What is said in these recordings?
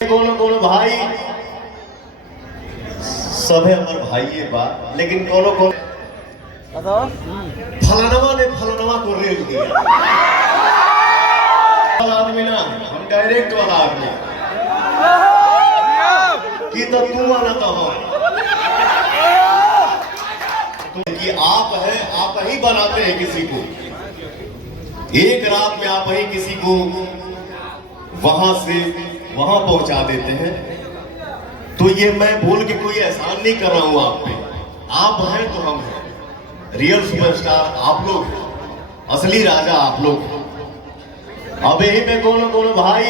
कोनो कोनो भाई सभे हमर भाई बा, लेकिन कोनो कोनो फलानवा ने फलानवा को रेल दिया। आदमी ना, हम डायरेक्ट वाला आदमी कि तो तू आना तो हम कि आप है, आप ही बनाते हैं किसी को। एक रात में आप ही किसी को वहां से वहां पहुंचा देते हैं। तो ये मैं बोल के कोई एहसान नहीं कर रहा हूं आप पे। आप हैं तो हम हैं। रियल सुपरस्टार आप लोग हैं, असली राजा आप लोग हैं। अब यही में कोनो कोनो भाई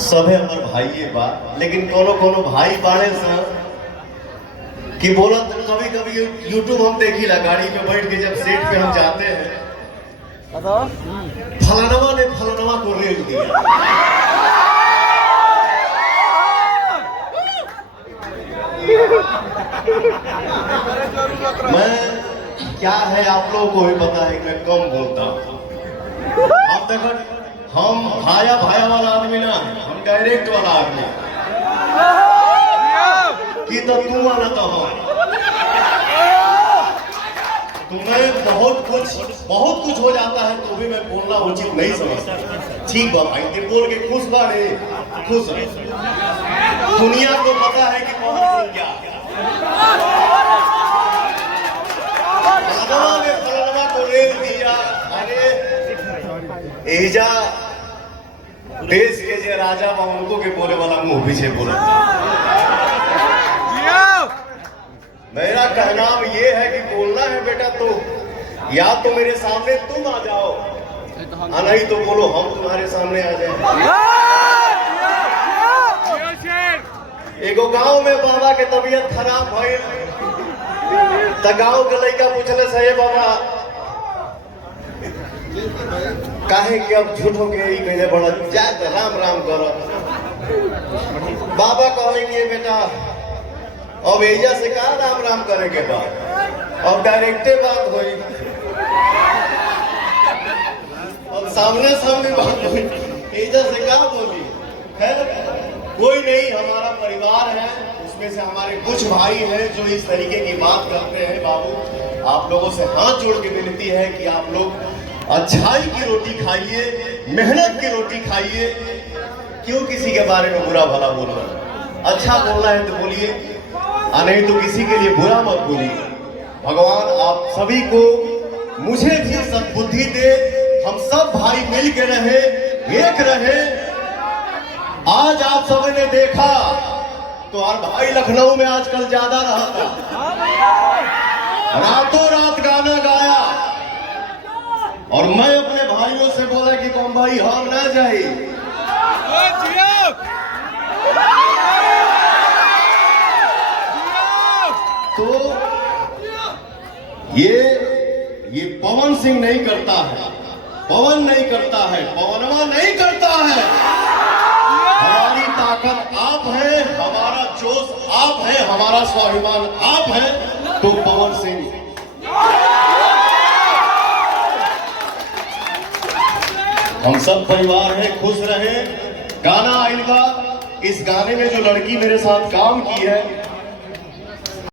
सभे हमर भाई बा, लेकिन कोनो कोनो भाई बाड़े से कि बोलत कभी कभी यूट्यूब हम देखिला, गाड़ी में बैठ के जब सेट पे हम जाते हैं, फलानवा ने फलानवा को रेल दिया। मैं क्या है आप लोगों को भी पता है कि मैं कम बोलता हूं। आप देखो, हम भाया भाया वाला आदमी ना, हम डायरेक्ट वाला आदमी कि तो तू आना तो हम। तुम्हें बहुत कुछ हो जाता है तो भी मैं बोलना उचित नहीं समझता। ठीक बा भाई, ते बोल के खुश बा रे, खुश है। दुनिया को पता है कि कौन सिंह क्या ने फलाना को रेल दिया। अरे एजा देश के जे राजा बा उनको के बोले वाला मुंह पीछे बोला। मेरा कहना ये है कि बोलना है बेटा तो या तो मेरे सामने तुम आ जाओ, नहीं तो बोलो हम तुम्हारे सामने आ जाए। एगो गांव में बाबा के तबीयत खराब भइल त गांव के लड़का पूछले सही बाबा काहे कि अब झूठो के ही कहले बड़ा जाए राम राम करो। बाबा कहेंगे बेटा अब एजा से कहा राम राम करे के बाद, अब डायरेक्टे बात हुई, अब सामने सामने बात हुई, एजा से कहा बोली। कोई नहीं, हमारा परिवार है, उसमें से हमारे कुछ भाई हैं जो इस तरीके की बात करते हैं। बाबू आप लोगों से हाथ जोड़ के विनती है कि आप लोग अच्छाई की रोटी खाइए, मेहनत की रोटी खाइए। क्यों किसी के बारे में बुरा भला बोलना? अच्छा बोलना है तो बोलिए, नहीं तो किसी के लिए बुरा मत बोलिए। भगवान आप सभी को, मुझे भी सद्बुद्धि दे, हम सब भाई मिल के रहे, एक रहे। आज आप सभी ने देखा तो हर भाई लखनऊ में आजकल ज्यादा रहता, रातों रात गाना गाया और मैं अपने भाइयों से बोला कि कौन भाई हम ना जाए। तो ये पवन सिंह नहीं करता है, पवन नहीं करता है, पवनवा नहीं करता है। हमारी ताकत आप है, हमारा जोश आप है, हमारा स्वाभिमान आप है। तो पवन सिंह हम सब परिवार है, खुश रहे। गाना आइल बा, इस गाने में जो लड़की मेरे साथ काम की है